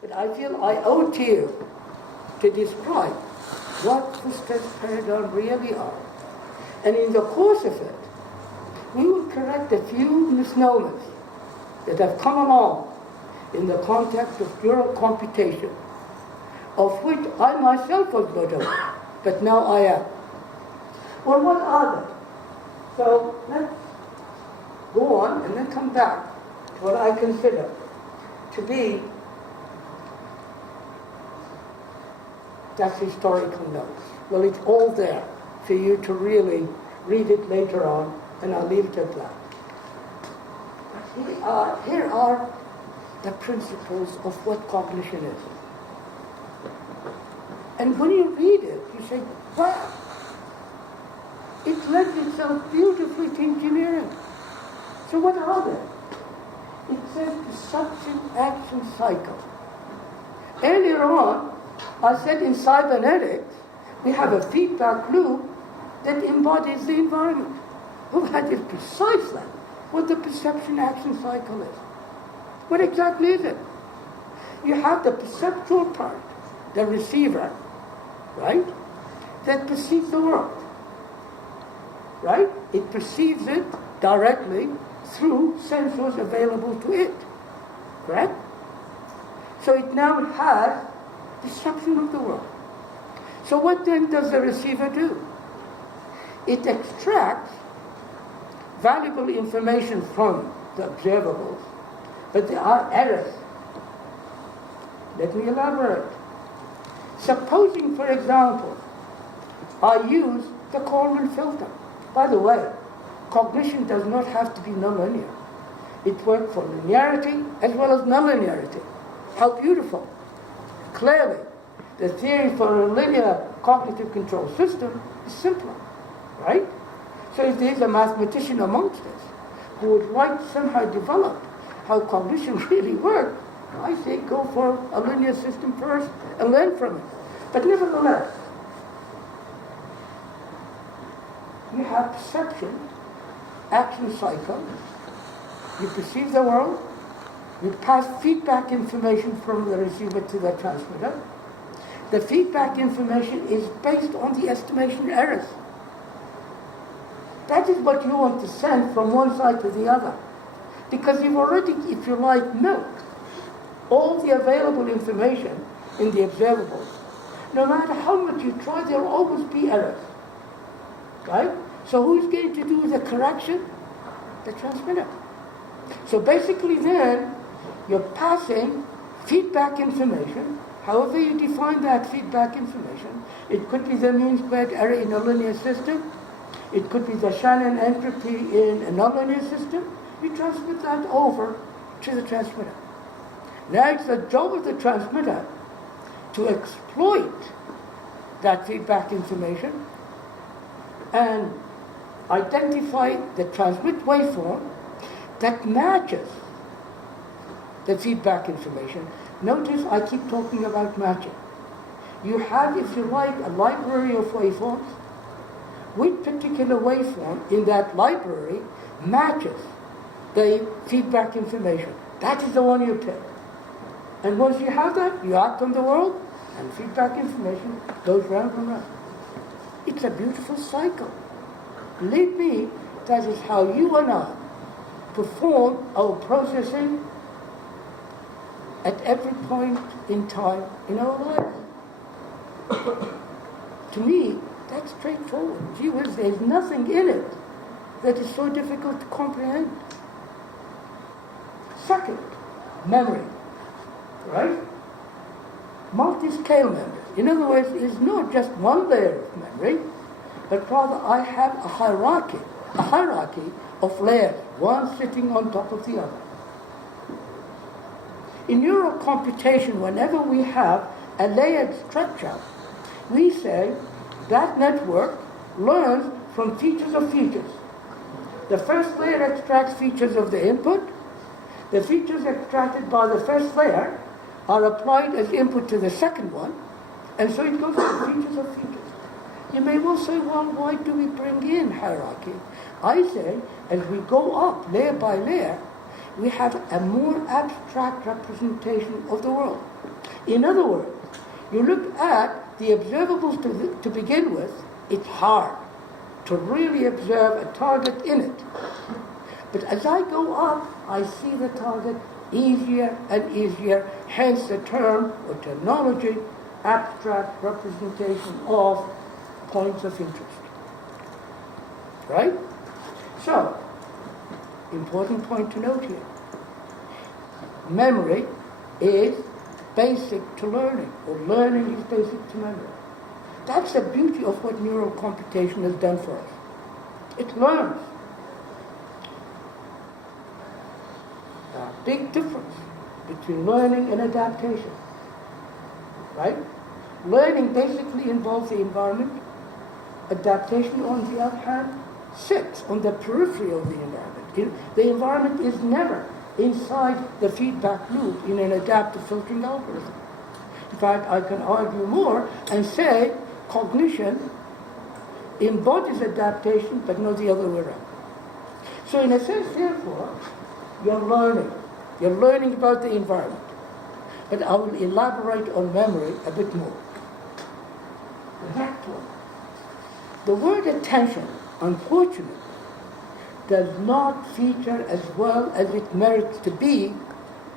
But I feel I owe to you to describe what the stress paradigm really are. And in the course of it, we will correct a few misnomers that have come along in the context of neural computation, of which I myself was not aware, but now I am. Well, what are they? So let's go on and then come back to what I consider to be that's historical notes. Well, it's all there for you to really read it later on, and I'll leave it at that. Here are the principles of what cognition is. And when you read it, you say, wow, it lends itself beautifully to engineering. So what are they? It says perception action cycle. Earlier on, I said in cybernetics, we have a feedback loop that embodies the environment. Well, that is precisely what the perception action cycle is. What exactly is it? You have the perceptual part, the receiver, right, that perceives the world, right? It perceives it directly through sensors available to it, correct? So it now has perception of the world. So what then does the receiver do? It extracts valuable information from the observables, but there are errors. Let me elaborate. Supposing, for example, I use the Coleman filter. By the way, cognition does not have to be nonlinear. It works for linearity as well as nonlinearity. How beautiful. Clearly, the theory for a linear cognitive control system is simpler, right? So if there's a mathematician amongst us who would like to somehow develop how cognition really works, I say go for a linear system first and learn from it. But nevertheless, you have perception, action cycle, you perceive the world, you pass feedback information from the receiver to the transmitter. The feedback information is based on the estimation errors. That is what you want to send from one side to the other. Because you've already, if you like, milked all the available information in the observables. No matter how much you try, there will always be errors. Right? So who's going to do the correction? The transmitter. So basically then, you're passing feedback information, however you define that feedback information. It could be the mean squared error in a linear system. It could be the Shannon entropy in a nonlinear system. You transmit that over to the transmitter. Now it's the job of the transmitter to exploit that feedback information and identify the transmit waveform that matches the feedback information. Notice I keep talking about matching. You have, if you like, a library of waveforms. Which particular waveform in that library matches the feedback information? That is the one you pick. And once you have that, you act on the world, and feedback information goes round and round. It's a beautiful cycle. Believe me, that is how you and I perform our processing at every point in time in our lives. To me, that's straightforward. Gee whiz, there's nothing in it that is so difficult to comprehend. Second, memory. Right? Multi-scale memory. In other words, it's not just one layer of memory, but rather I have a hierarchy of layers, one sitting on top of the other. In neural computation, whenever we have a layered structure, we say that network learns from features of features. The first layer extracts features of the input. The features extracted by the first layer are applied as input to the second one, and so it goes from features of features. You may well say, well, why do we bring in hierarchy? I say, as we go up layer by layer, we have a more abstract representation of the world. In other words, you look at the observables to begin with, it's hard to really observe a target in it. But as I go up, I see the target easier and easier, hence the term or terminology, abstract representation of points of interest. Right? So, important point to note here. Memory is basic to learning, or learning is basic to memory. That's the beauty of what neural computation has done for us. It learns. A big difference between learning and adaptation. Right? Learning basically involves the environment. Adaptation, on the other hand, sits on the periphery of the environment. The environment is never inside the feedback loop in an adaptive filtering algorithm. In fact, I can argue more and say cognition embodies adaptation, but not the other way around. So in a sense, therefore, you're learning. You're learning about the environment. But I will elaborate on memory a bit more. The next one. The word attention, unfortunately, does not feature as well as it merits to be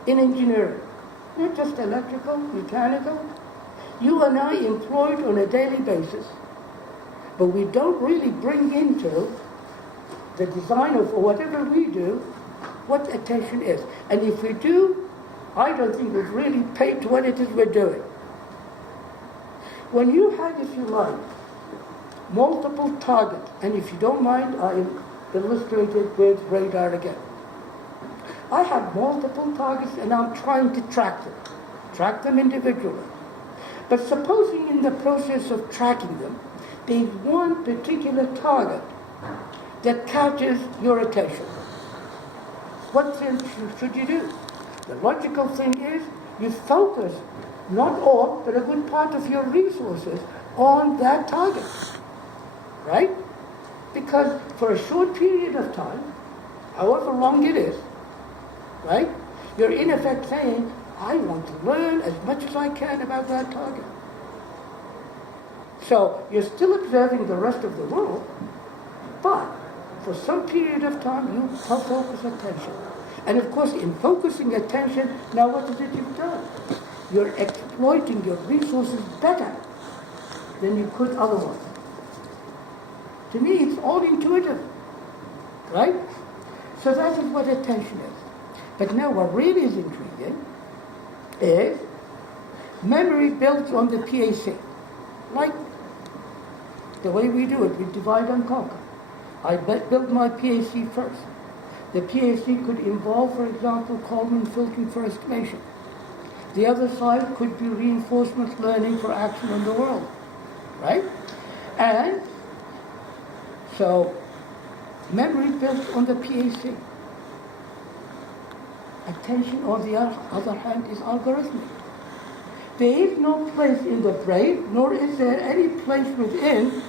in engineering. Not just electrical, mechanical. You and I employed on a daily basis, but we don't really bring into the design of whatever we do what attention is. And if we do, I don't think we've really paid to what it is we're doing. When you had, if you like, multiple targets, and if you don't mind, I illustrated with radar again. I have multiple targets and I'm trying to track them individually. But supposing in the process of tracking them, there's one particular target that catches your attention. What then should you do? The logical thing is you focus not all, but a good part of your resources on that target. Right? Because for a short period of time, however long it is, right, you're in effect saying, I want to learn as much as I can about that target. So you're still observing the rest of the world, but for some period of time you focus attention. And of course, in focusing attention, now what is it you've done? You're exploiting your resources better than you could otherwise. To me, it's all intuitive, right? So that is what attention is. But now what really is intriguing is memory built on the PAC. Like the way we do it, we divide and conquer. I built my PAC first. The PAC could involve, for example, Kalman filtering for estimation. The other side could be reinforcement learning for action in the world, right? And so, memory built on the PAC. Attention, on the other hand, is algorithmic. There is no place in the brain, nor is there any place within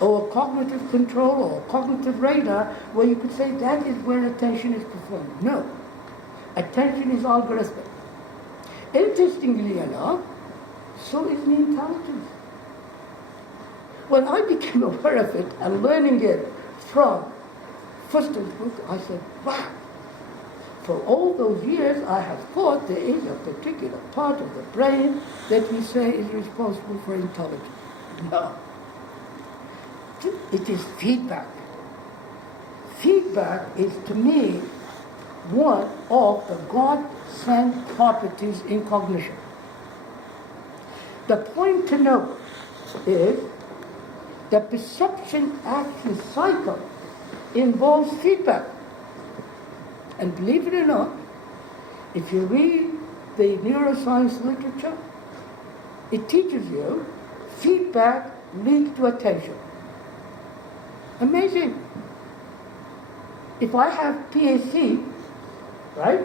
or cognitive control or cognitive radar where you could say that is where attention is performed. No. Attention is algorithmic. Interestingly enough, so is the intelligence. When I became aware of it and learning it from Fuster's book, I said, wow, for all those years I have thought there is a particular part of the brain that we say is responsible for intelligence. No. It is feedback. Feedback is, to me, one of the God-sent properties in cognition. The point to note is the perception-action cycle involves feedback. And believe it or not, if you read the neuroscience literature, it teaches you feedback leads to attention. Amazing. If I have PAC, right,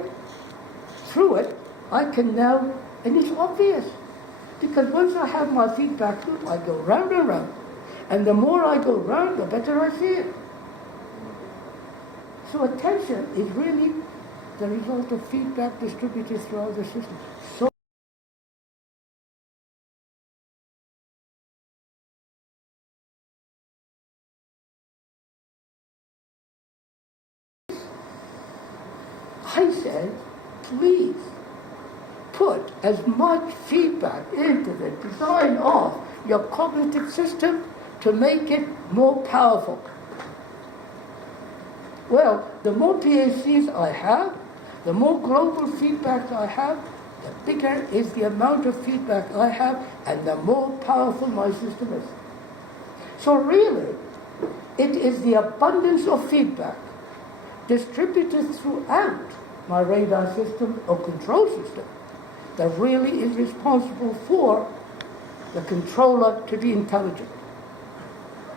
through it, I can now, and it's obvious, because once I have my feedback loop, I go round and round. And the more I go round, the better I see it. So attention is really the result of feedback distributed throughout the system. So I said, please put as much feedback into the design of your cognitive system to make it more powerful. Well, the more PhDs I have, the more global feedback I have, the bigger is the amount of feedback I have, and the more powerful my system is. So really, it is the abundance of feedback distributed throughout my radar system or control system that really is responsible for the controller to be intelligent.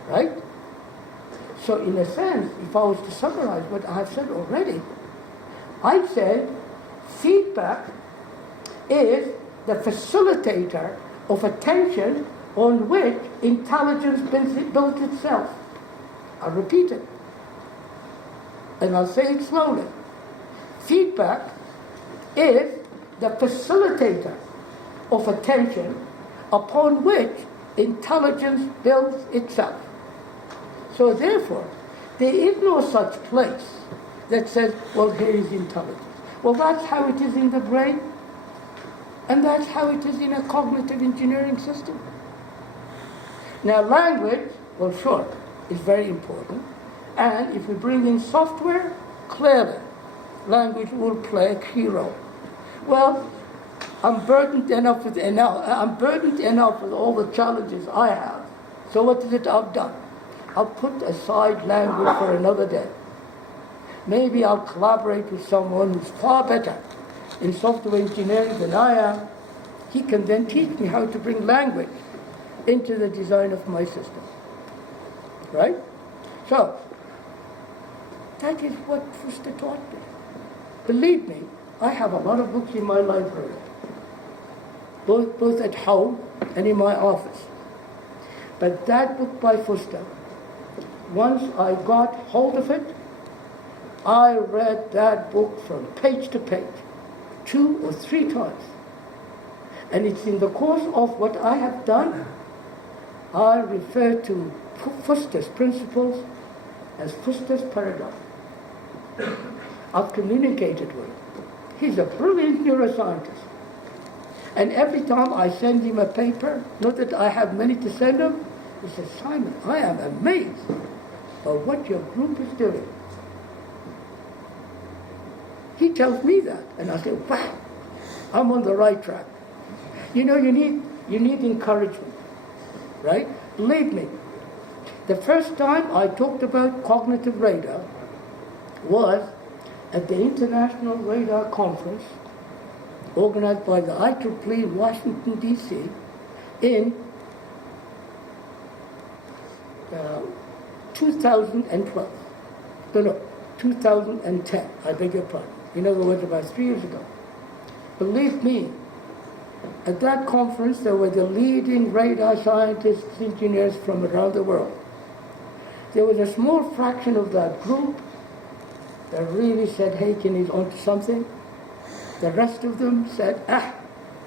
Right? So in a sense, if I was to summarize what I have said already, I said feedback is the facilitator of attention on which intelligence builds itself. I'll repeat it. And I'll say it slowly. Feedback is the facilitator of attention upon which intelligence builds itself. So therefore, there is no such place that says, well, here is intelligence. Well, that's how it is in the brain, and that's how it is in a cognitive engineering system. Now, language, well, sure, is very important. And if we bring in software, clearly, language will play a key role. Well, I'm burdened enough with all the challenges I have. So what is it I've done? I'll put aside language for another day. Maybe I'll collaborate with someone who's far better in software engineering than I am. He can then teach me how to bring language into the design of my system. Right? So, that is what Fuster taught me. Believe me, I have a lot of books in my library, both at home and in my office. But that book by Fuster, once I got hold of it, I read that book from page to page, 2 or 3 times. And it's in the course of what I have done, I refer to Fuster's principles as Fuster's paradigm. I've communicated with him. He's a brilliant neuroscientist. And every time I send him a paper, not that I have many to send him, he says, Simon, I am amazed by what your group is doing. He tells me that, and I say, wow, I'm on the right track. You know, you need encouragement, right? Believe me, the first time I talked about cognitive radar was at the International Radar Conference organized by the IEEE in Washington, D.C. in 2012. No, 2010, I beg your pardon. In other words, about 3 years ago. Believe me, at that conference there were the leading radar scientists, engineers from around the world. There was a small fraction of that group that really said Haykin is onto something. The rest of them said,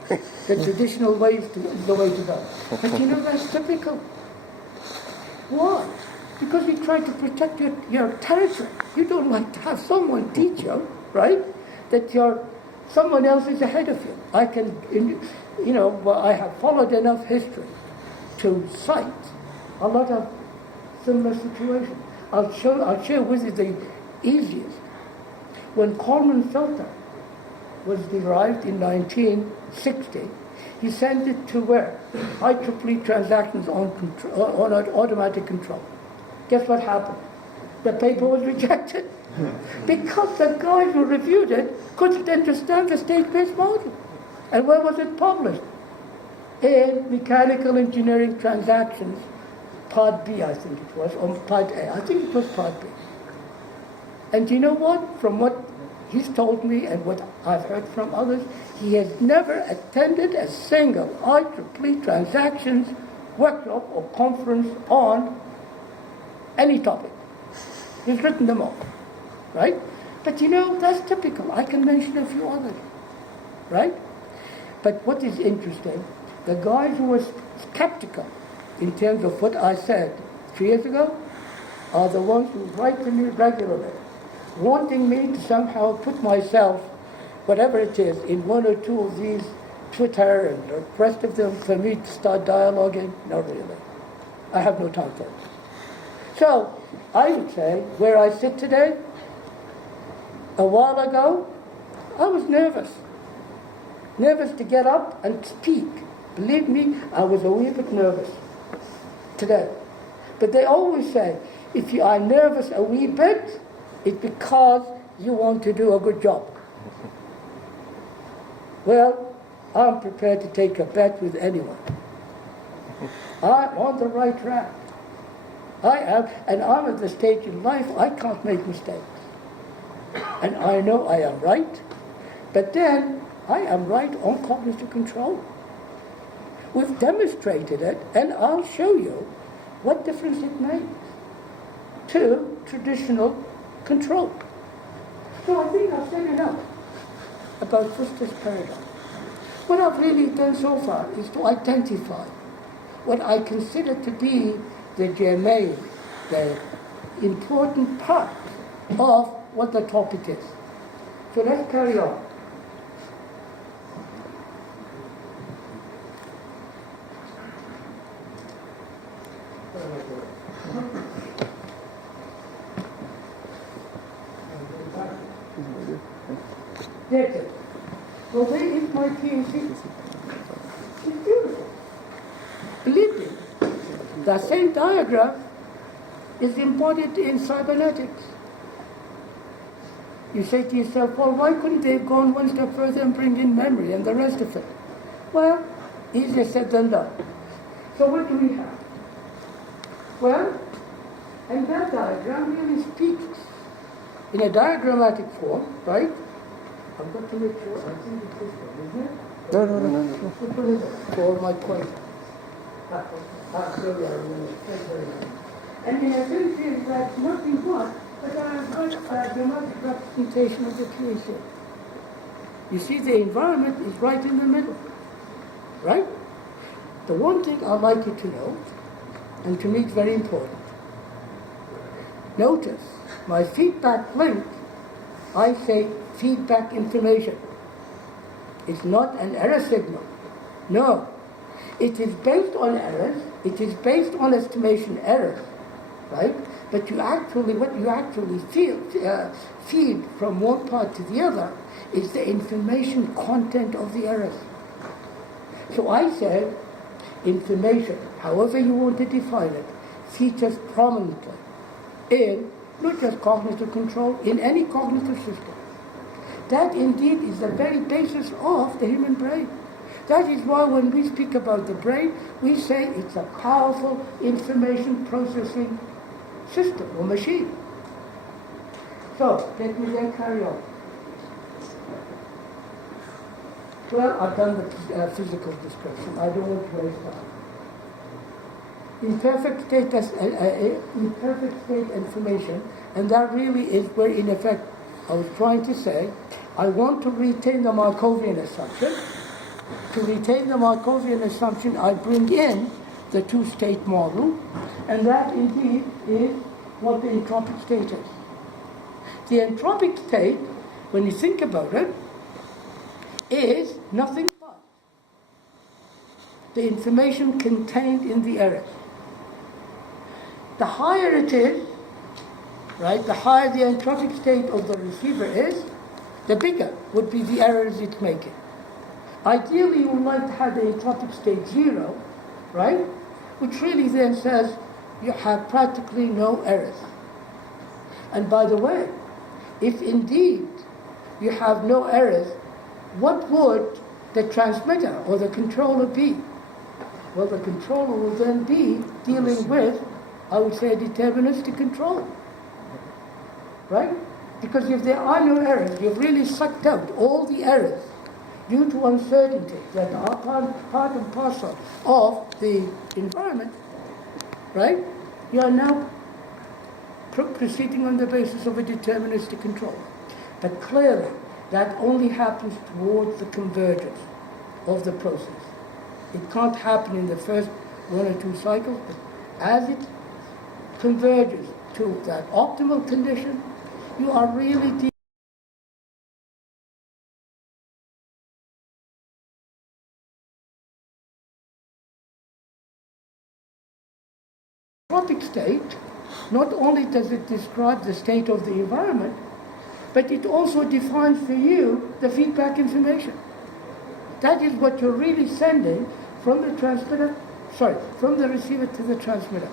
the traditional way is the way to go. But you know, that's typical. Why? Because you try to protect your territory. You don't like to have someone teach you, right, that someone else is ahead of you. I have followed enough history to cite a lot of similar situations. I'll share with you the easiest. When Kalman filter was derived in 1960, he sent it to where? IEEE transactions on automatic control. Guess what happened? The paper was rejected because the guys who reviewed it couldn't understand the state-based model. And where was it published? In Mechanical Engineering Transactions, Part B, I think it was, or Part A. I think it was Part B. And do you know what? From what he's told me and what I've heard from others, he has never attended a single IEEE transactions workshop or conference on any topic. He's written them all, right? But you know, that's typical. I can mention a few others, right? But what is interesting, the guys who were skeptical in terms of what I said 3 years ago are the ones who write to me regularly, wanting me to somehow put myself, whatever it is, in one or two of these Twitter and the rest of them for me to start dialoguing. Not really. I have no time for it. So, I would say, where I sit today, a while ago, I was nervous. Nervous to get up and speak. Believe me, I was a wee bit nervous today. But they always say, if you are nervous a wee bit, it's because you want to do a good job. Well, I'm prepared to take a bet with anyone. I'm on the right track. I am, and I'm at the stage in life I can't make mistakes. And I know I am right, but then I am right on cognitive control. We've demonstrated it, and I'll show you what difference it makes to traditional control. So I think I've said enough about Fuster's paradigm. What I've really done so far is to identify what I consider to be the germane, the important part of what the topic is. So let's carry on. That's it. So where is my PhD? It's beautiful. Believe me, the same diagram is embodied in cybernetics. You say to yourself, well, why couldn't they have gone one step further and bring in memory and the rest of it? Well, easier said than done. So what do we have? Well, and that diagram really speaks in a diagrammatic form, right? I've got to make sure, I think it's this one, isn't it? No. For my point. Here we are. And in a sense, that's nothing but a diagrammatic representation of the creation. You see, the environment is right in the middle, right? The one thing I'd like you to know, and to me it's very important, notice my feedback link, I say feedback information. It's not an error signal. No. It is based on errors. It is based on estimation errors, right? But what you actually feed from one part to the other is the information content of the errors. So I said information, however you want to define it, features prominently in not just cognitive control, in any cognitive system. That indeed is the very basis of the human brain. That is why when we speak about the brain, we say it's a powerful information processing system or machine. So, let me then carry on. Well, I've done the physical description. I don't want to waste time. Imperfect state information, and that really is where, in effect, I was trying to say, I want to retain the Markovian assumption. To retain the Markovian assumption, I bring in the two-state model, and that indeed is what the entropic state is. The entropic state, when you think about it, is nothing but the information contained in the error. The higher it is, right, the higher the entropic state of the receiver is, the bigger would be the errors it's making. Ideally, you would like to have the entropic state 0, right, which really then says you have practically no errors. And by the way, if indeed you have no errors, what would the transmitter or the controller be? Well, the controller will then be dealing with, I would say, deterministic control, right? Because if there are no errors, you've really sucked out all the errors due to uncertainty that are part and parcel of the environment, right? You are now proceeding on the basis of a deterministic control. But clearly, that only happens towards the convergence of the process. It can't happen in the first one or two cycles, but as it converges to that optimal condition, you are really deep. Tropic state, not only does it describe the state of the environment, but it also defines for you the feedback information. That is what you're really sending from the transmitter, from the receiver to the transmitter.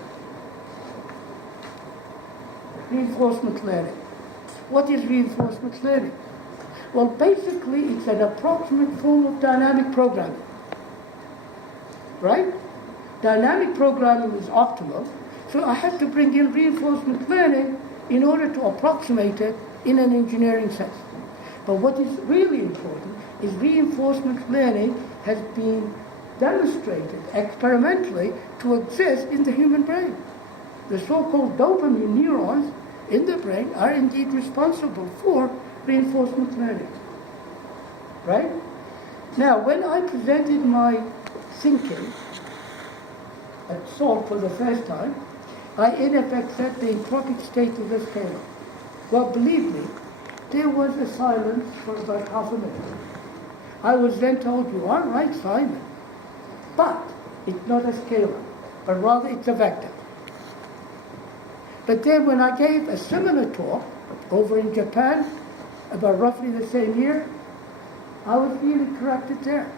Reinforcement learning. What is reinforcement learning? Well, basically, it's an approximate form of dynamic programming. Right? Dynamic programming is optimal, so I have to bring in reinforcement learning in order to approximate it in an engineering sense. But what is really important is reinforcement learning has been demonstrated experimentally to exist in the human brain. The so-called dopamine neurons in the brain are indeed responsible for reinforcement learning. Right? Now, when I presented my thinking at SALT for the first time, I in effect said the entropic state of the scalar. Well, believe me, there was a silence for about half a minute. I was then told, you are right, Simon, but it's not a scalar, but rather it's a vector. But then when I gave a similar talk over in Japan, about roughly the same year, I was really corrected there.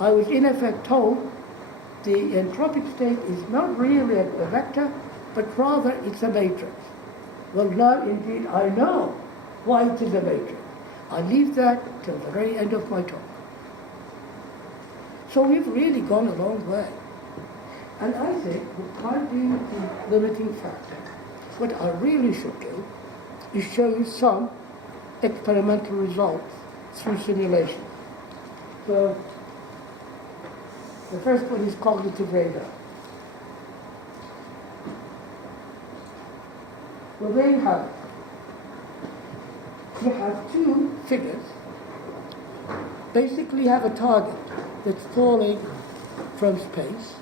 I was in effect told the entropic state is not really a vector, but rather it's a matrix. Well, now indeed I know why it is a matrix. I leave that till the very end of my talk. So we've really gone a long way. And I think, with time being the limiting factor, what I really should do is show you some experimental results through simulation. So, the first one is cognitive radar. Well, there you have it. You have two figures. Basically, you have a target that's falling from space,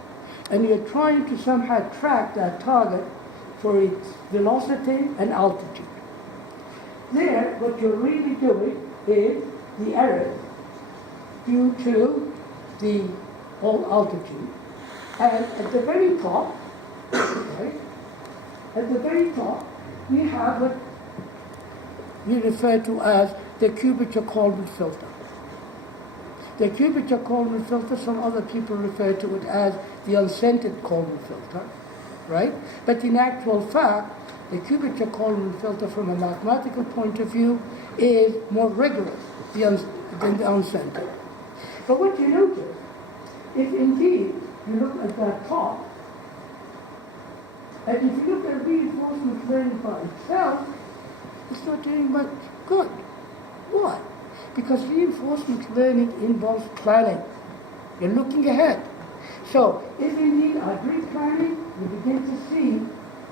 and you're trying to somehow track that target for its velocity and altitude. There, what you're really doing is the error due to the whole altitude. And at the very top, right, at the very top, we have what we refer to as the Kubica-Coleman filter. The Kubica-Coleman filter, some other people refer to it as the unscented Coleman filter, right? But in actual fact, the Kubica-Coleman filter from a mathematical point of view is more rigorous than the unscented. But what you notice, if indeed you look at that top, and if you look at reinforcement learning by itself, it's not doing much good. Why? Because reinforcement learning involves planning. You're looking ahead. So, if indeed I bring planning, you begin to see,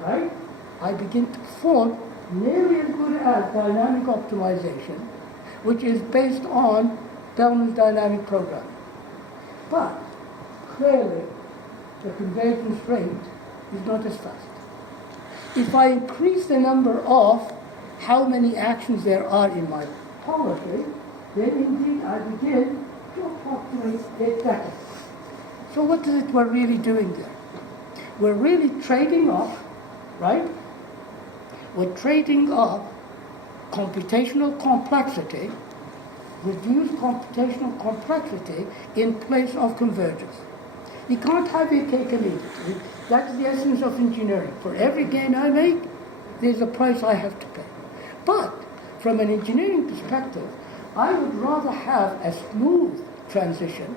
right? I begin to perform nearly as good as dynamic optimization, which is based on Bellman's dynamic programming. But, clearly, the convergence rate is not as fast. If I increase the number of how many actions there are in my policy, then indeed I begin to approximate it better. So what is it we're really doing there? We're really trading off, right? We're trading off computational complexity, reduced computational complexity in place of convergence. You can't have your cake and eat it. That's the essence of engineering. For every gain I make, there's a price I have to pay. But from an engineering perspective, I would rather have a smooth transition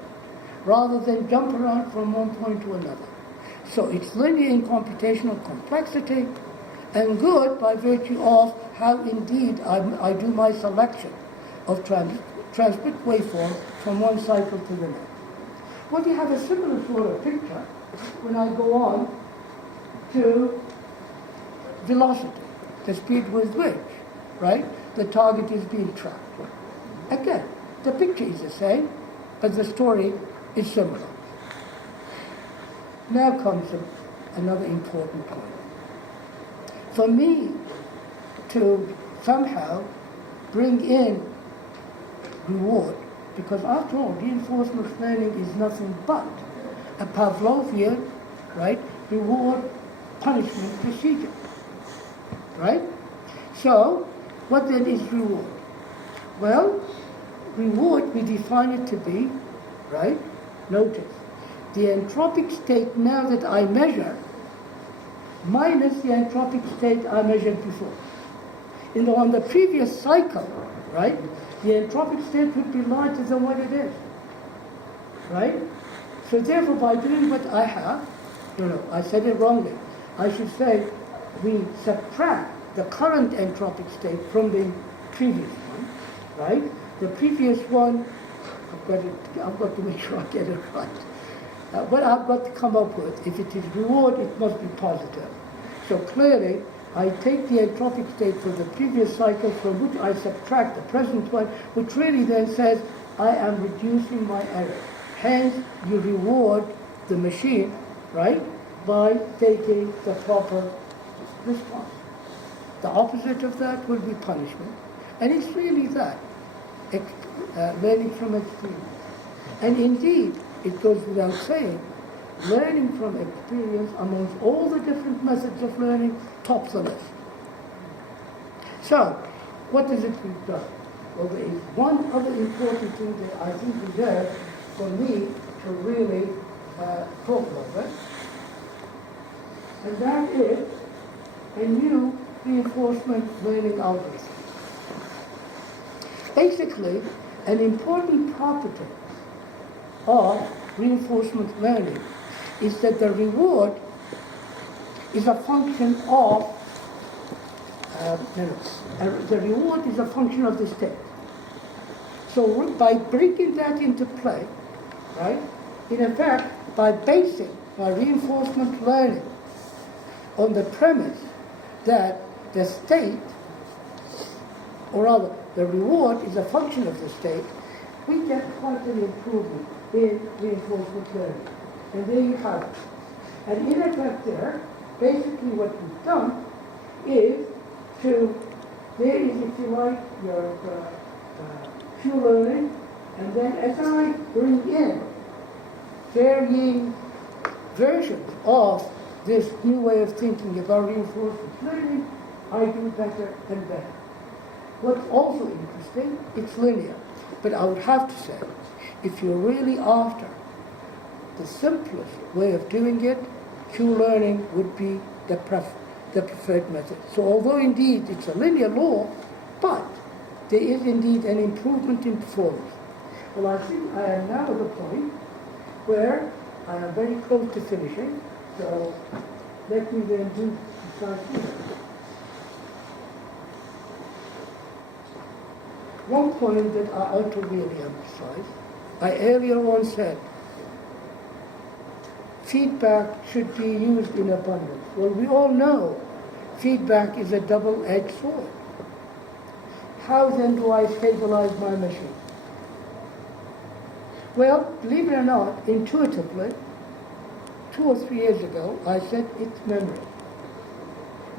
rather than jump around from one point to another. So it's linear in computational complexity and good by virtue of how indeed I do my selection of transmit waveform from one cycle to the next. Well, you have a similar sort of picture when I go on to velocity, the speed with which, right, the target is being tracked. Again, the picture is the same, but the story is similar. Now comes another important point. For me to somehow bring in reward, because after all, reinforcement learning is nothing but a Pavlovian, right, reward punishment procedure, right? So, what then is reward? Well, reward, we define it to be, right, notice, the entropic state now that I measure minus the entropic state I measured before. On the previous cycle, right, the entropic state would be lighter than what it is, right? So therefore, by doing what I have, I said it wrongly. I should say we subtract the current entropic state from the previous one, right? The previous one, I've got to make sure I get it right. What I've got to come up with, if it is reward, it must be positive. So clearly, I take the entropic state from the previous cycle from which I subtract the present one, which really then says I am reducing my error. Hence, you reward the machine, right, by taking the proper response. The opposite of that will be punishment. And it's really that, learning from experience. And indeed, it goes without saying, learning from experience amongst all the different methods of learning tops the list. So, what does it we've done? Well, there is one other important thing that I think deserves for me to really talk about it, and that is a new reinforcement learning algorithm. Basically, an important property of reinforcement learning is that the reward is a function of the reward is a function of the state. So by bringing that into play, right, in effect, by basing my reinforcement learning on the premise that the state, or rather, the reward is a function of the state, we get quite an improvement in reinforcement learning. And there you have it. And in effect there, basically what we've done is there is, if you like, your pure learning, and then as I bring in varying versions of this new way of thinking about reinforcement learning, I do better and better. What's also interesting, it's linear. But I would have to say, if you're really after the simplest way of doing it, Q-learning would be the preferred method. So although indeed it's a linear law, but there is indeed an improvement in performance. Well, I think I am now at the point where I am very close to finishing, so let me then do precisely that. One point that I ought to really emphasize, I earlier on said, feedback should be used in abundance. Well, we all know feedback is a double-edged sword. How then do I stabilize my machine? Well, believe it or not, intuitively, 2 or 3 years ago, I said it's memory.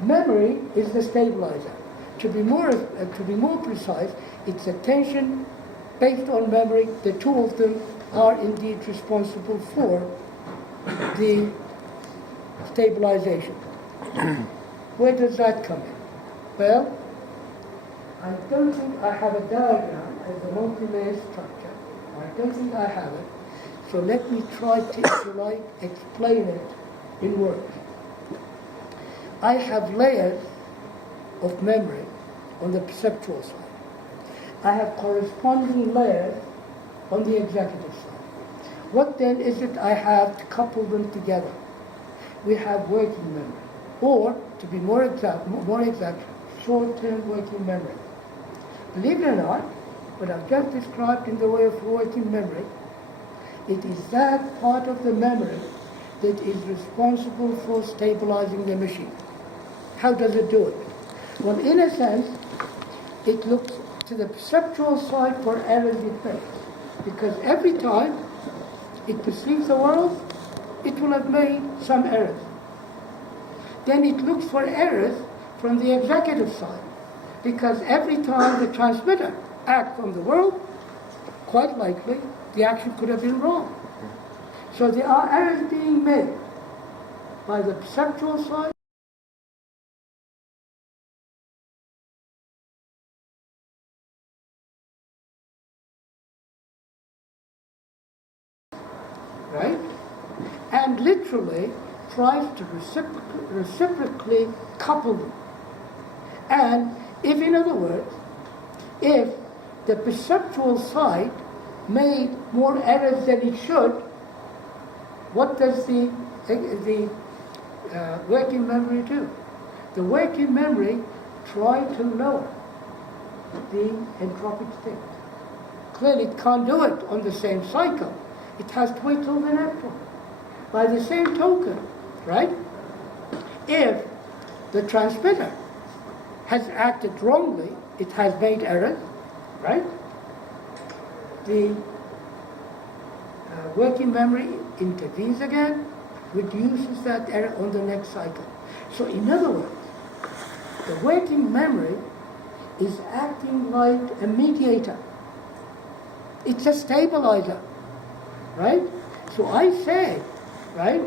Memory is the stabilizer. To be more precise, it's attention based on memory. The two of them are indeed responsible for the stabilization. Where does that come in? Well, I don't think I have a diagram as a multi-layer structure. I don't think I have it. So let me try to, if you like, explain it in words. I have layers of memory on the perceptual side. I have corresponding layers on the executive side. What then is it I have to couple them together? We have working memory, or to be more exact, short-term working memory. Believe it or not, what I've just described in the way of working memory, it is that part of the memory that is responsible for stabilizing the machine. How does it do it? Well, in a sense, it looks to the perceptual side for errors it makes. Because every time it perceives the world, it will have made some errors. Then it looks for errors from the executive side. Because every time the transmitter acts on the world, quite likely the action could have been wrong. So there are errors being made by the perceptual side, right? And literally tries to reciprocally couple them. And if, in other words, if the perceptual side made more errors than it should, what does the working memory do? The working memory tries to lower the entropic state. Clearly it can't do it on the same cycle. It has to wait till the next one. By the same token, right? If the transmitter has acted wrongly, it has made errors, right? The working memory intervenes again, reduces that error on the next cycle. So in other words, the working memory is acting like a mediator. It's a stabilizer, right? So I say, right,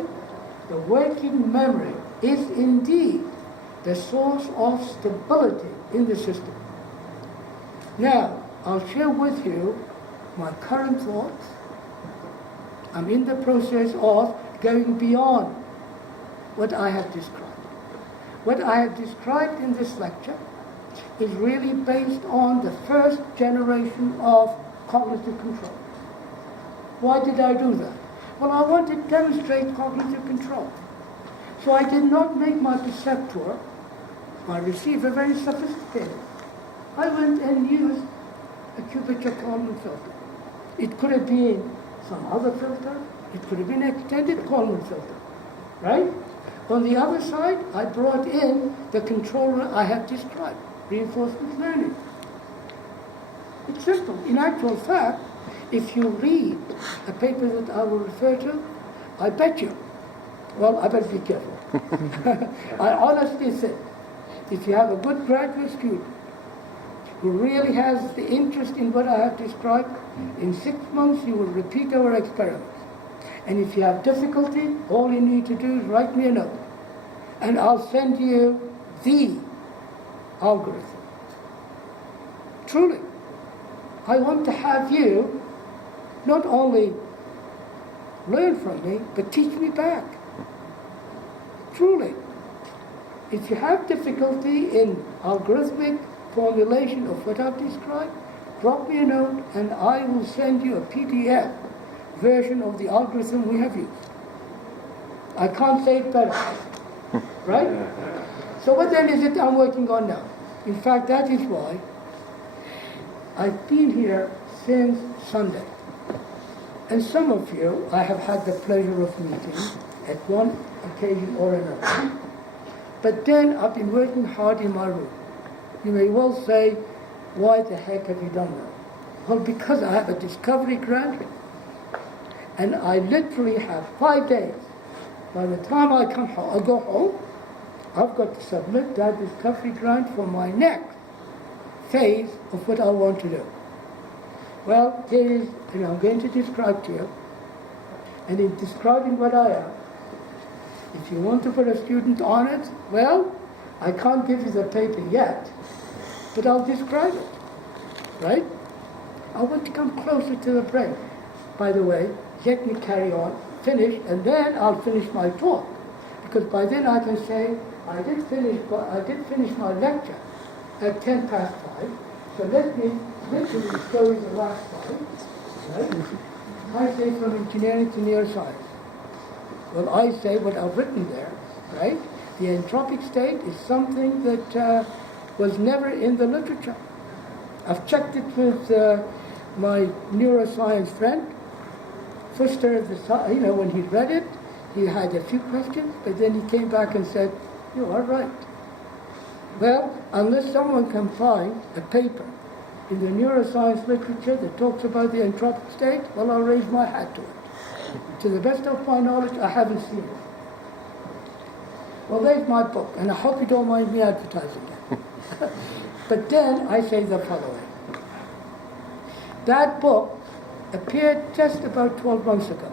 the working memory is indeed the source of stability in the system. Now, I'll share with you my current thoughts. I'm in the process of going beyond what I have described. What I have described in this lecture is really based on the first generation of cognitive control. Why did I do that? Well, I want to demonstrate cognitive control. So I did not make my perceptor, my receiver, very sophisticated. I went and used a Kubica-Kalman filter. It could have been some other filter. It could have been an extended Kalman filter, right? On the other side, I brought in the controller I have described, reinforcement learning. It's simple. In actual fact, if you read a paper that I will refer to, I bet you, well, I better be careful. I honestly say, if you have a good graduate student who really has the interest in what I have described, in 6 months you will repeat our experiments. And if you have difficulty, all you need to do is write me a note. And I'll send you the algorithm. Truly, I want to have you not only learn from me, but teach me back. Truly, if you have difficulty in algorithmic formulation of what I've described, drop me a note and I will send you a PDF version of the algorithm we have used. I can't say it better, right? So what then is it I'm working on now? In fact, that is why I've been here since Sunday. And some of you I have had the pleasure of meeting at one occasion or another. But then I've been working hard in my room. You may well say, why the heck have you done that? Well, because I have a discovery grant, and I literally have 5 days. By the time I go home, I've got to submit that discovery grant for my next phase of what I want to do. Well, here is, and I'm going to describe to you, and in describing what I am, if you want to put a student on it, well, I can't give you the paper yet, but I'll describe it, right? I want to come closer to the brain. By the way, let me carry on, finish, and then I'll finish my talk. Because by then I can say, I did finish my lecture at 5:10, so let me literally show you the last slide, right? I say from engineering to neuroscience. Well, I say what I've written there, right? The entropic state is something that was never in the literature. I've checked it with my neuroscience friend. Fuster, when he read it, he had a few questions, but then he came back and said, you are right. Well, unless someone can find a paper in the neuroscience literature that talks about the entropic state, well, I'll raise my hat to it. To the best of my knowledge, I haven't seen it. Well, there's my book, and I hope you don't mind me advertising it. But then I say the following. That book appeared just about 12 months ago.